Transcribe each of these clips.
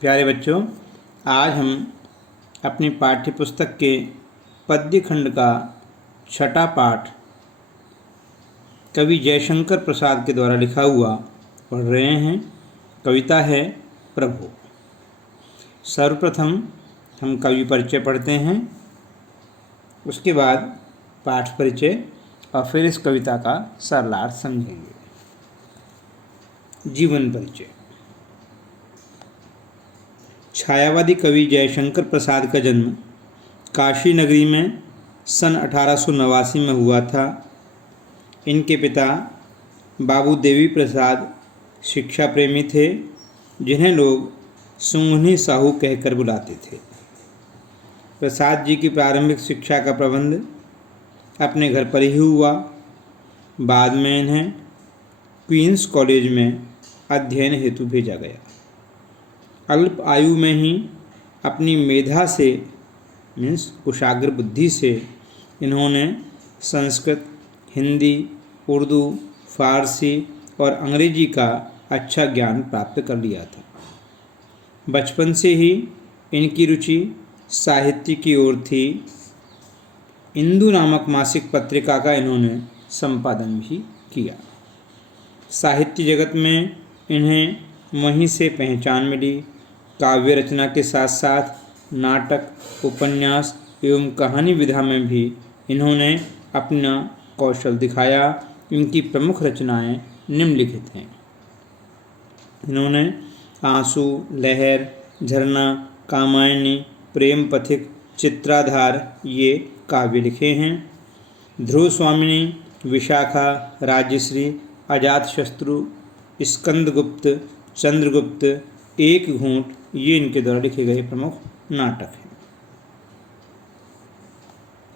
प्यारे बच्चों, आज हम अपनी पाठ्य पुस्तक के पद्य खंड का छठा पाठ कवि जयशंकर प्रसाद के द्वारा लिखा हुआ पढ़ रहे हैं। कविता है प्रभु। सर्वप्रथम हम कवि परिचय पढ़ते हैं, उसके बाद पाठ परिचय और फिर इस कविता का सरलार्थ समझेंगे। जीवन परिचय। छायावादी कवि जयशंकर प्रसाद का जन्म काशी नगरी में सन 1889 में हुआ था। इनके पिता बाबू देवी प्रसाद शिक्षा प्रेमी थे, जिन्हें लोग सुंघनी साहू कहकर बुलाते थे। प्रसाद जी की प्रारंभिक शिक्षा का प्रबंध अपने घर पर ही हुआ। बाद में इन्हें क्वींस कॉलेज में अध्ययन हेतु भेजा गया। अल्प आयु में ही अपनी मेधा से मीन्स कुशाग्र बुद्धि से इन्होंने संस्कृत, हिंदी, उर्दू, फारसी और अंग्रेजी का अच्छा ज्ञान प्राप्त कर लिया था। बचपन से ही इनकी रुचि साहित्य की ओर थी। इंदु नामक मासिक पत्रिका का इन्होंने संपादन भी किया। साहित्य जगत में इन्हें वहीं से पहचान मिली। काव्य रचना के साथ साथ नाटक, उपन्यास एवं कहानी विधा में भी इन्होंने अपना कौशल दिखाया। इनकी प्रमुख रचनाएं निम्नलिखित हैं। इन्होंने आंसू, लहर, झरना, कामायनी, प्रेम पथिक, चित्राधार ये काव्य लिखे हैं। ध्रुव स्वामिनी, विशाखा, राज्यश्री, अजातशत्रु, स्कंदगुप्त, चंद्रगुप्त, एक घूंट ये इनके द्वारा लिखे गए प्रमुख नाटक हैं।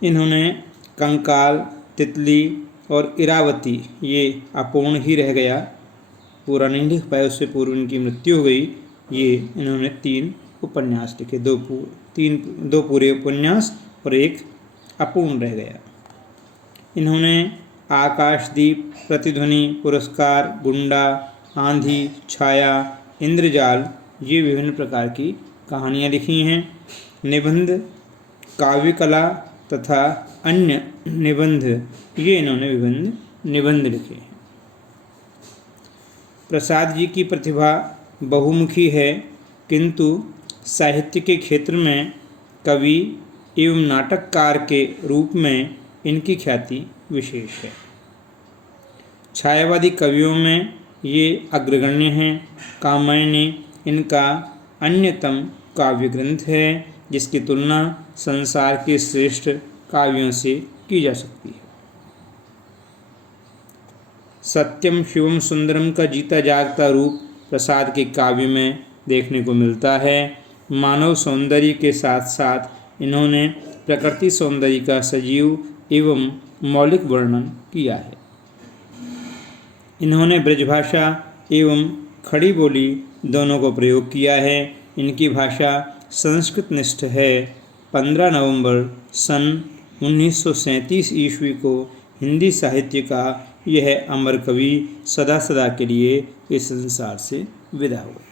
इन्होंने कंकाल, तितली और इरावती ये अपूर्ण ही रह गया, पूरा नहीं लिख पाए, उससे पूर्व इनकी मृत्यु हो गई। ये इन्होंने 3 उपन्यास लिखे, 2 पूरे उपन्यास और एक अपूर्ण रह गया। इन्होंने आकाशदीप, प्रतिध्वनि, पुरस्कार, गुंडा, आंधी, छाया, इंद्रजाल ये विभिन्न प्रकार की कहानियाँ लिखी हैं। निबंध, काव्य कला तथा अन्य निबंध ये इन्होंने विभिन्न निबंध लिखे हैं। प्रसाद जी की प्रतिभा बहुमुखी है, किंतु साहित्य के क्षेत्र में कवि एवं नाटककार के रूप में इनकी ख्याति विशेष है। छायावादी कवियों में ये अग्रगण्य हैं। कामायनी इनका अन्यतम काव्य ग्रंथ है, जिसकी तुलना संसार के श्रेष्ठ काव्यों से की जा सकती है। सत्यम शिवम सुंदरम का जीता जागता रूप प्रसाद के काव्य में देखने को मिलता है। मानव सौंदर्य के साथ साथ इन्होंने प्रकृति सौंदर्य का सजीव एवं मौलिक वर्णन किया है। इन्होंने ब्रजभाषा एवं खड़ी बोली दोनों को प्रयोग किया है। इनकी भाषा संस्कृत निष्ठ है। 15 नवंबर सन 1937 ईस्वी को हिंदी साहित्य का यह अमर कवि सदा सदा के लिए इस संसार से विदा हुआ।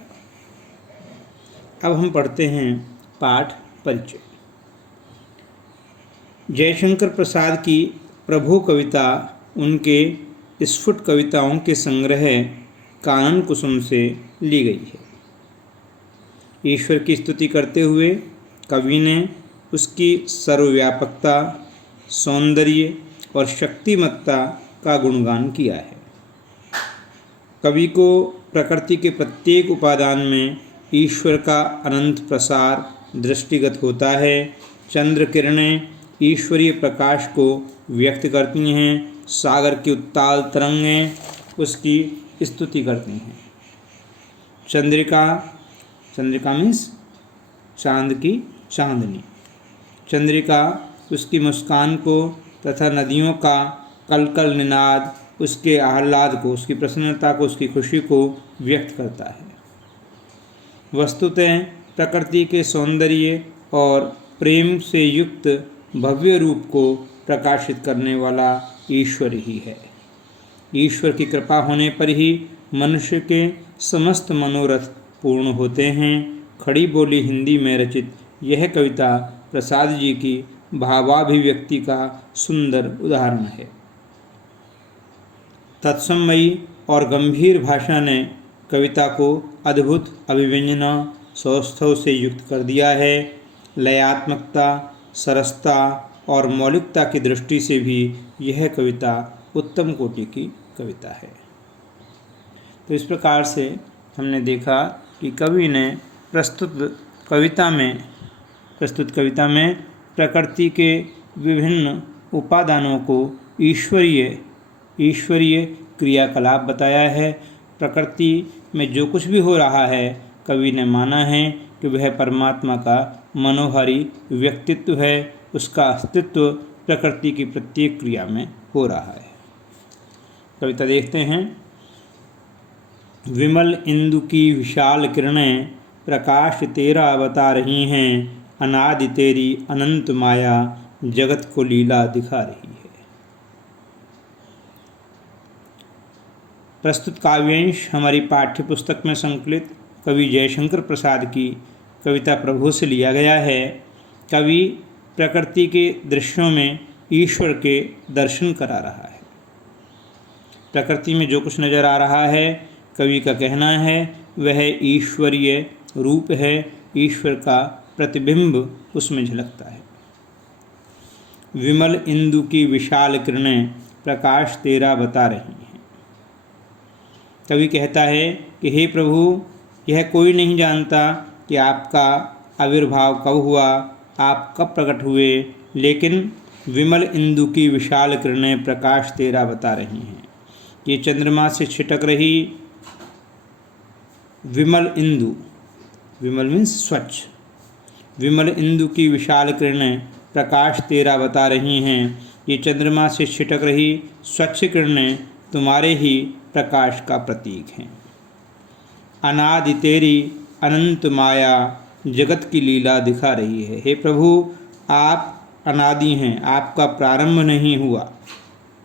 अब हम पढ़ते हैं पाठ परिचय। जयशंकर प्रसाद की प्रभु कविता उनके स्फुट कविताओं के संग्रह कानन कुसुम से ली गई है। ईश्वर की स्तुति करते हुए कवि ने उसकी सर्वव्यापकता, सौंदर्य और शक्तिमत्ता का गुणगान किया है। कवि को प्रकृति के प्रत्येक उपादान में ईश्वर का अनंत प्रसार दृष्टिगत होता है। चंद्र किरणें ईश्वरीय प्रकाश को व्यक्त करती हैं। सागर की उत्ताल तरंगें उसकी स्तुति करती हैं। चंद्रिका मीन्स चांद की चांदनी। चंद्रिका उसकी मुस्कान को तथा नदियों का कलकल निनाद उसके आह्लाद को, उसकी प्रसन्नता को, उसकी खुशी को व्यक्त करता है। वस्तुतः प्रकृति के सौंदर्य और प्रेम से युक्त भव्य रूप को प्रकाशित करने वाला ईश्वर ही है। ईश्वर की कृपा होने पर ही मनुष्य के समस्त मनोरथ पूर्ण होते हैं। खड़ी बोली हिंदी में रचित यह कविता प्रसाद जी की भावाभिव्यक्ति का सुंदर उदाहरण है। तत्समयी और गंभीर भाषा ने कविता को अद्भुत अभिव्यंजना सौष्ठव से युक्त कर दिया है। लयात्मकता, सरसता और मौलिकता की दृष्टि से भी यह कविता उत्तम कोटि की कविता है। तो इस प्रकार से हमने देखा कि कवि ने प्रस्तुत कविता में प्रकृति के विभिन्न उपादानों को ईश्वरीय क्रियाकलाप बताया है। प्रकृति में जो कुछ भी हो रहा है, कवि ने माना है कि वह परमात्मा का मनोहारी व्यक्तित्व है, उसका अस्तित्व प्रकृति की प्रत्येक क्रिया में हो रहा है। कविता देखते हैं। विमल इंदु की विशाल किरणें प्रकाश तेरा बता रही हैं, अनादि तेरी अनंत माया जगत को लीला दिखा रही है। प्रस्तुत काव्यांश हमारी पाठ्य पुस्तक में संकलित कवि जयशंकर प्रसाद की कविता प्रभु से लिया गया है। कवि प्रकृति के दृश्यों में ईश्वर के दर्शन करा रहा है। प्रकृति में जो कुछ नज़र आ रहा है, कवि का कहना है वह ईश्वरीय रूप है, ईश्वर का प्रतिबिंब उसमें झलकता है। विमल इंदु की विशाल किरणें प्रकाश तेरा बता रही हैं। कवि कहता है कि हे प्रभु, यह कोई नहीं जानता कि आपका आविर्भाव कब हुआ, आप कब प्रकट हुए, लेकिन विमल इंदु की विशाल किरणें प्रकाश तेरा बता रही हैं। ये चंद्रमा से छिटक रही विमल इंदु, विमल मीन्स स्वच्छ, विमल इंदु की विशाल किरणें प्रकाश तेरा बता रही हैं। ये चंद्रमा से छिटक रही स्वच्छ किरणें तुम्हारे ही प्रकाश का प्रतीक हैं। अनादि तेरी अनंत माया जगत की लीला दिखा रही है। हे प्रभु, आप अनादि हैं, आपका प्रारंभ नहीं हुआ,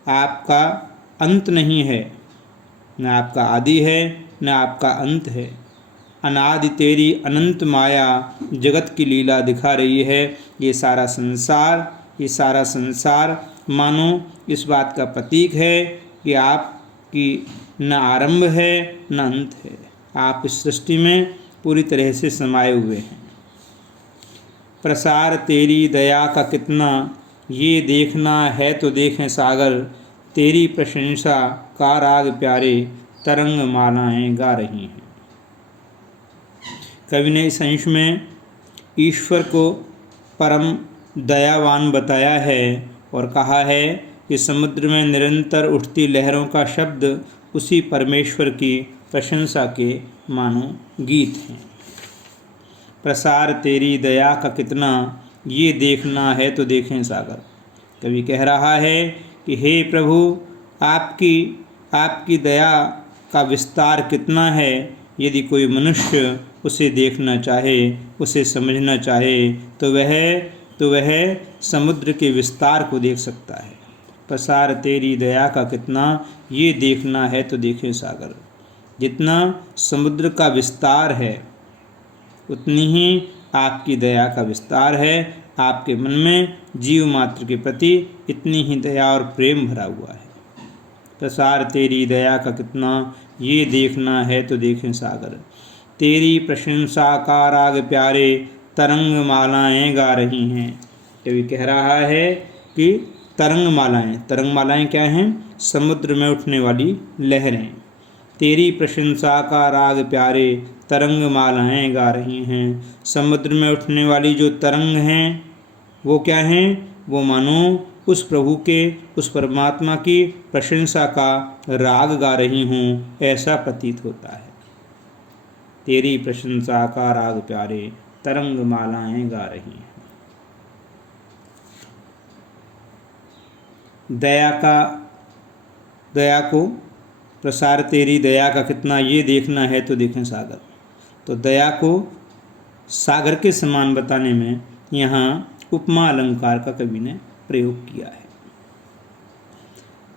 आपका अंत नहीं है, न आपका आदि है न आपका अंत है। अनादि तेरी अनंत माया जगत की लीला दिखा रही है। ये सारा संसार मानो इस बात का प्रतीक है कि आपकी न आरंभ है न अंत है, आप इस सृष्टि में पूरी तरह से समाये हुए हैं। प्रसार तेरी दया का कितना ये देखना है तो देखें सागर, तेरी प्रशंसा का राग प्यारे तरंग मालाएं गा रही हैं। कवि ने इस अंश में ईश्वर को परम दयावान बताया है और कहा है कि समुद्र में निरंतर उठती लहरों का शब्द उसी परमेश्वर की प्रशंसा के मानो गीत हैं। प्रसार तेरी दया का कितना ये देखना है तो देखें सागर। कवि कह रहा है कि हे प्रभु, आपकी दया का विस्तार कितना है। यदि कोई मनुष्य उसे देखना चाहे, उसे समझना चाहे तो वह समुद्र के विस्तार को देख सकता है। प्रसार तेरी दया का कितना ये देखना है तो देखें सागर। जितना समुद्र का विस्तार है उतनी ही आपकी दया का विस्तार है। आपके मन में जीव मात्र के प्रति इतनी ही दया और प्रेम भरा हुआ है। प्रसार तेरी दया का कितना ये देखना है तो देखें सागर। तेरी प्रशंसा का राग प्यारे तरंग मालाएं गा रही हैं। कवि कह रहा है कि तरंग मालाएं क्या हैं? समुद्र में उठने वाली लहरें। तेरी प्रशंसा का राग प्यारे तरंग मालाएं गा रही हैं। समुद्र में उठने वाली जो तरंग हैं वो क्या हैं? वो मानो उस प्रभु के, उस परमात्मा की प्रशंसा का राग गा रही हूँ, ऐसा प्रतीत होता है। तेरी प्रशंसा का राग प्यारे तरंग मालाएं गा रही हैं। दया को प्रसार तेरी दया का कितना ये देखना है तो देखें सागर। तो दया को सागर के समान बताने में यहाँ उपमा अलंकार का कवि ने प्रयोग किया है।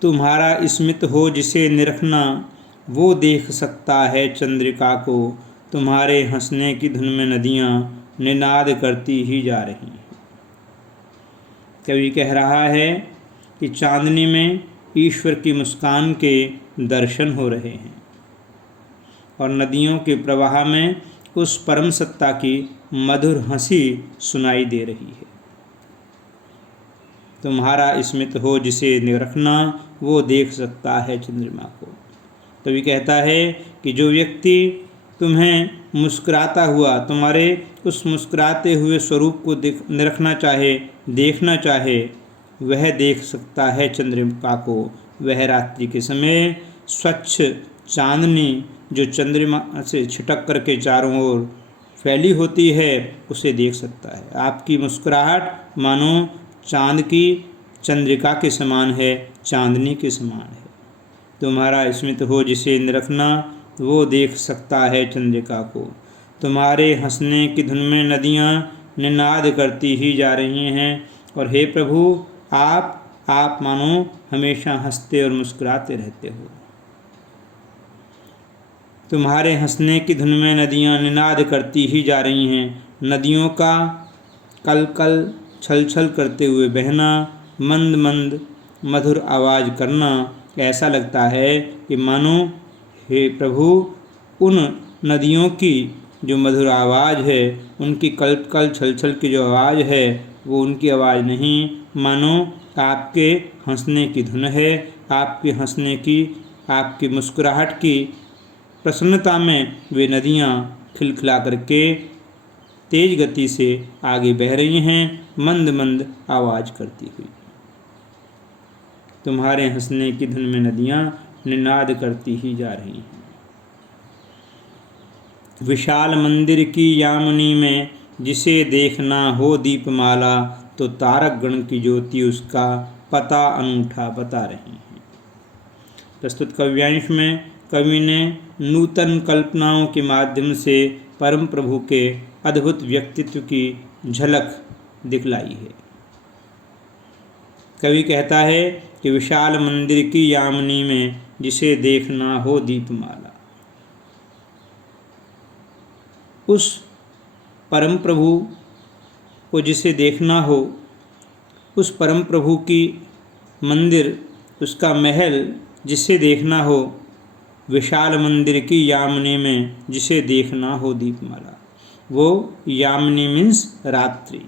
तुम्हारा स्मित हो जिसे निरखना, वो देख सकता है चंद्रिका को, तुम्हारे हंसने की धुन में नदियाँ निनाद करती ही जा रही हैं। कवि कह रहा है कि चांदनी में ईश्वर की मुस्कान के दर्शन हो रहे हैं और नदियों के प्रवाह में उस परम सत्ता की मधुर हंसी सुनाई दे रही है। तुम्हारा स्मित हो जिसे निरखना वो देख सकता है चंद्रमा को। कवि कहता है कि जो व्यक्ति तुम्हें मुस्कुराता हुआ, तुम्हारे उस मुस्कुराते हुए स्वरूप को निरखना चाहे, देखना चाहे, वह देख सकता है चंद्रमा को। वह रात्रि के समय स्वच्छ चांदनी जो चंद्रमा से छिटक करके चारों ओर फैली होती है उसे देख सकता है। आपकी मुस्कुराहट मानो चांद की चंद्रिका के समान है, चांदनी के समान है। तुम्हारा स्मित हो जिसे निरखना वो देख सकता है चंद्रिका को। तुम्हारे हंसने की धुन में नदियाँ निनाद करती ही जा रही हैं और हे प्रभु आप मानो हमेशा हंसते और मुस्कुराते रहते हो। तुम्हारे हंसने की धुन में नदियाँ निनाद करती ही जा रही हैं। नदियों का कल कल छल छल करते हुए बहना, मंद मंद मधुर आवाज़ करना, ऐसा लगता है कि मानो हे प्रभु उन नदियों की जो मधुर आवाज़ है, उनकी कल कल छल छल की जो आवाज़ है वो उनकी आवाज़ नहीं, मानो आपके हंसने की धुन है। आपके हंसने की, आपकी मुस्कुराहट की प्रसन्नता में वे नदियाँ खिलखिला करके तेज गति से आगे बह रही हैं, मंद मंद आवाज़ करती हुई। तुम्हारे हंसने की धुन में नदियाँ निनाद करती ही जा रही हैं। विशाल मंदिर की यामिनी में जिसे देखना हो दीपमाला, तो तारक गण की ज्योति उसका पता अनूठा बता रही हैं। प्रस्तुत काव्यांश में कवि ने नूतन कल्पनाओं के माध्यम से परम प्रभु के अद्भुत व्यक्तित्व की झलक दिखलाई है। कवि कहता है कि विशाल मंदिर की यामिनी में जिसे देखना हो दीपमाला, उस परम प्रभु को जिसे देखना हो, उस परम प्रभु की मंदिर, उसका महल जिसे देखना हो, विशाल मंदिर की यामिनी में जिसे देखना हो दीपमाला। वो यामिनी मीन्स रात्रि।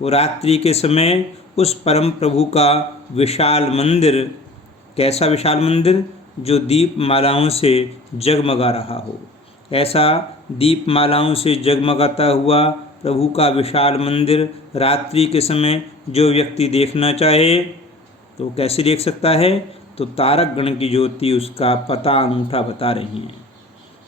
वो रात्रि के समय उस परम प्रभु का विशाल मंदिर, कैसा विशाल मंदिर, जो दीपमालाओं से जगमगा रहा हो। ऐसा दीपमालाओं से जगमगाता हुआ प्रभु का विशाल मंदिर रात्रि के समय जो व्यक्ति देखना चाहे तो कैसे देख सकता है, तो तारक गण की ज्योति उसका पता अनूठा बता रही हैं।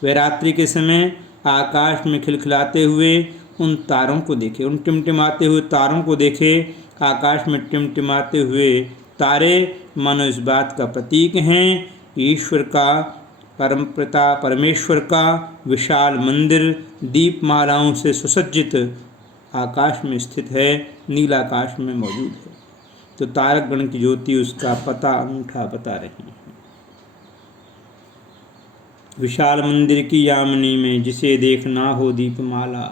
वह रात्रि के समय आकाश में खिलखिलाते हुए उन तारों को देखे, उन टिमटिमाते हुए तारों को देखे। आकाश में टिमटिमाते हुए तारे मानो इस बात का प्रतीक हैं कि ईश्वर का, परम पिता परमेश्वर का विशाल मंदिर दीपमालाओं से सुसज्जित आकाश में स्थित है, नील आकाश में मौजूद है। तो तारक गण की ज्योति उसका पता अनूठा बता रही है। विशाल मंदिर की यामिनी में जिसे देखना हो दीपमाला,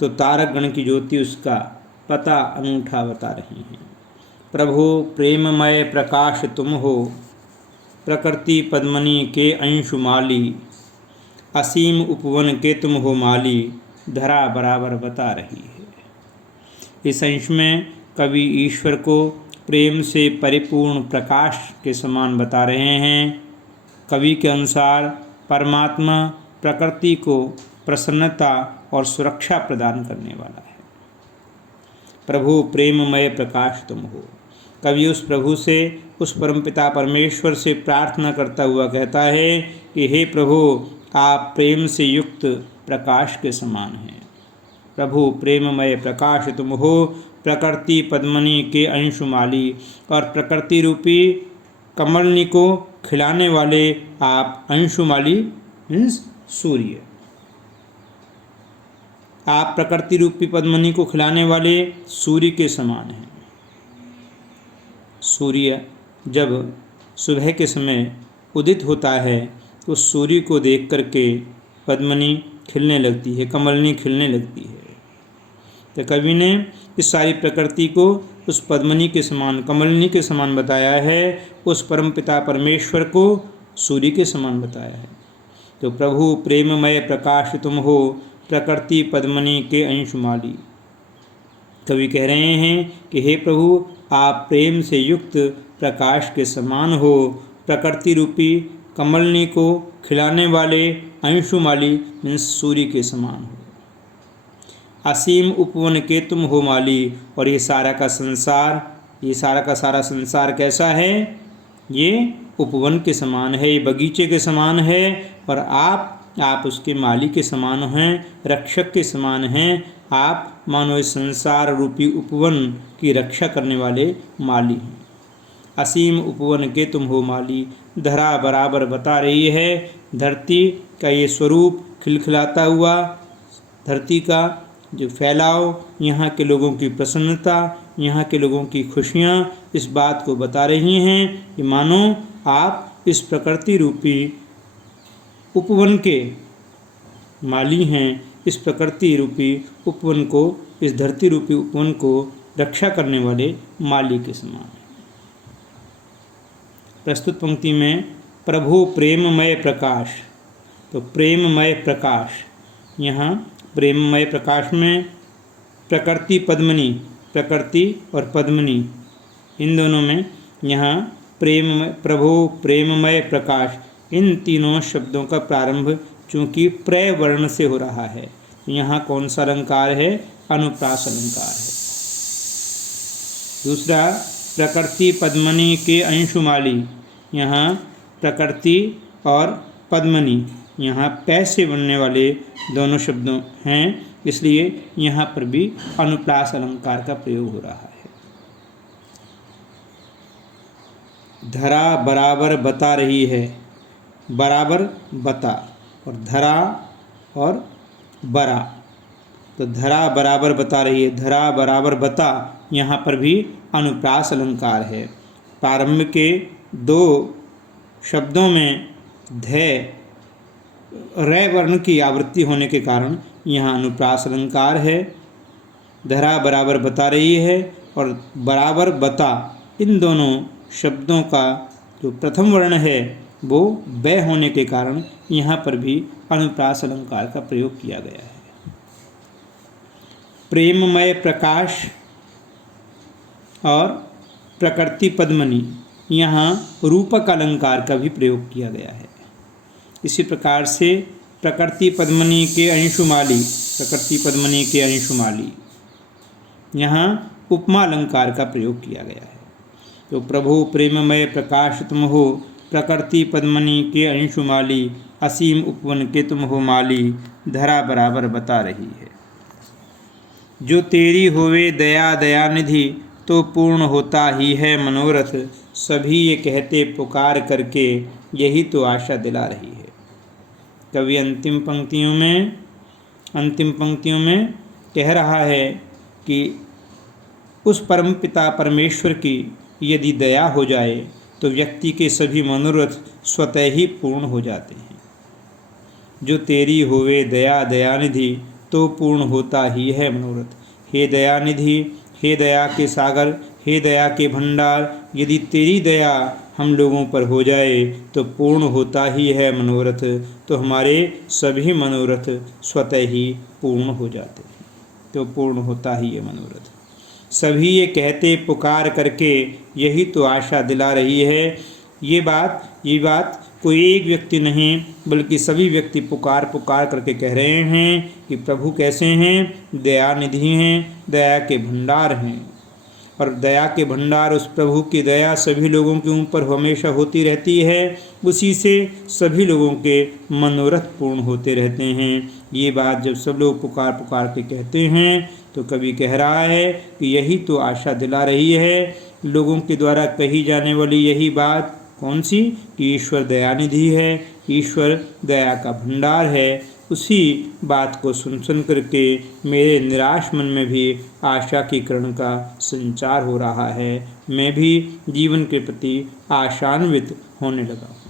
तो तारक गण की ज्योति उसका पता अनूठा बता रही हैं। प्रभु प्रेममय प्रकाश तुम हो, प्रकृति पद्मनी के अंशुमाली, असीम उपवन के तुम हो माली, धरा बराबर बता रही है। इस अंश में कवि ईश्वर को प्रेम से परिपूर्ण प्रकाश के समान बता रहे हैं। कवि के अनुसार परमात्मा प्रकृति को प्रसन्नता और सुरक्षा प्रदान करने वाला है। प्रभु प्रेममय प्रकाश तुम हो। कवि उस प्रभु से, उस परमपिता परमेश्वर से प्रार्थना करता हुआ कहता है कि हे प्रभु, आप प्रेम से युक्त प्रकाश के समान हैं। प्रभु प्रेममय प्रकाश तुम हो, प्रकृति पद्मनी के अंशुमाली, और प्रकृति रूपी कमलनी को खिलाने वाले आप अंशुमाली मीन्स सूर्य। आप प्रकृति रूपी पद्मनी को खिलाने वाले सूर्य के समान हैं। सूर्य जब सुबह के समय उदित होता है तो सूर्य को देख करके पद्मनी खिलने लगती है, कमलनी खिलने लगती है। तो कवि ने इस सारी प्रकृति को उस पद्मनी के समान, कमलनी के समान बताया है, उस परमपिता परमेश्वर को सूर्य के समान बताया है। तो प्रभु प्रेममय प्रकाश तुम हो, प्रकृति पद्मनी के अंशुमाली। कवि कह रहे हैं कि हे प्रभु, आप प्रेम से युक्त प्रकाश के समान हो, प्रकृति रूपी कमलनी को खिलाने वाले अंशुमाली मीन्स सूर्य के समान हो। असीम उपवन के तुम हो माली। और ये सारा का सारा संसार कैसा है? ये उपवन के समान है, ये बगीचे के समान है, और आप उसके माली के समान हैं, रक्षक के समान हैं। आप मानो इस संसार रूपी उपवन की रक्षा करने वाले माली हैं। असीम उपवन के तुम हो माली। धरा बराबर बता रही है धरती का ये स्वरूप, खिलखिलाता हुआ धरती का जो फैलाव, यहाँ के लोगों की प्रसन्नता, यहाँ के लोगों की खुशियाँ इस बात को बता रही हैं कि मानो आप इस प्रकृति रूपी उपवन के माली हैं, इस प्रकृति रूपी उपवन को, इस धरती रूपी उपवन को रक्षा करने वाले माली के समान है। प्रस्तुत पंक्ति में प्रभु प्रेममय प्रकाश, तो प्रेममय प्रकाश, यहाँ प्रेममय प्रकाश में प्रकृति पद्मनी, प्रकृति और पद्मनी इन दोनों में यहाँ प्रभु प्रेममय प्रकाश, इन तीनों शब्दों का प्रारंभ चूँकि प्रय वर्ण से हो रहा है। यहाँ कौन सा अलंकार है? अनुप्रास अलंकार है। दूसरा प्रकृति पद्मनी के अंशुमाली, यहाँ प्रकृति और पद्मनी यहाँ पै से बनने वाले दोनों शब्दों हैं, इसलिए यहाँ पर भी अनुप्रास अलंकार का प्रयोग हो रहा है। धरा बराबर बता रही है, बराबर बता, और धरा और बरा, तो धरा बराबर बता रही है, धरा बराबर बता, यहाँ पर भी अनुप्रास अलंकार है। प्रारंभ के दो शब्दों में ध रै वर्ण की आवृत्ति होने के कारण यहाँ अनुप्रास अलंकार है। धरा बराबर बता रही है और बराबर बता, इन दोनों शब्दों का जो प्रथम वर्ण है वो बै होने के कारण यहाँ पर भी अनुप्रास अलंकार का प्रयोग किया गया है। प्रेममय प्रकाश और प्रकृति पद्मनी, यहाँ रूपक अलंकार का भी प्रयोग किया गया है। इसी प्रकार से प्रकृति पद्मनी के अंशुमाली, प्रकृति पद्मनी के अंशुमाली, यहाँ उपमा अलंकार का प्रयोग किया गया है। तो प्रभु प्रेममय प्रकाश तुम हो, प्रकृति पद्मनी के अंशुमाली, असीम उपवन के तुम हो माली, धरा बराबर बता रही है। जो तेरी होवे दया दयानिधि, तो पूर्ण होता ही है मनोरथ, सभी ये कहते पुकार करके, यही तो आशा दिला रही है। कवि अंतिम पंक्तियों में कह रहा है कि उस परम पिता परमेश्वर की यदि दया हो जाए तो व्यक्ति के सभी मनोरथ स्वतः ही पूर्ण हो जाते हैं। जो तेरी होवे दया दयानिधि, तो पूर्ण होता ही है मनोरथ। हे दयानिधि, हे दया के सागर, हे दया के भंडार, यदि तेरी दया हम लोगों पर हो जाए तो पूर्ण होता ही है मनोरथ, तो हमारे सभी मनोरथ स्वतः ही पूर्ण हो जाते हैं। तो पूर्ण होता ही है मनोरथ, सभी ये कहते पुकार करके, यही तो आशा दिला रही है। ये बात कोई एक व्यक्ति नहीं बल्कि सभी व्यक्ति पुकार करके कह रहे हैं कि प्रभु कैसे हैं? दयानिधि हैं, दया के भंडार हैं। और दया के भंडार उस प्रभु की दया सभी लोगों के ऊपर हमेशा होती रहती है, उसी से सभी लोगों के मनोरथ पूर्ण होते रहते हैं। ये बात जब सब लोग पुकार के कहते हैं तो कवि कह रहा है कि यही तो आशा दिला रही है। लोगों के द्वारा कही जाने वाली यही बात कौन सी? कि ईश्वर दयानिधि है, ईश्वर दया का भंडार है। उसी बात को सुन करके मेरे निराश मन में भी आशा की किरण का संचार हो रहा है। मैं भी जीवन के प्रति आशान्वित होने लगा।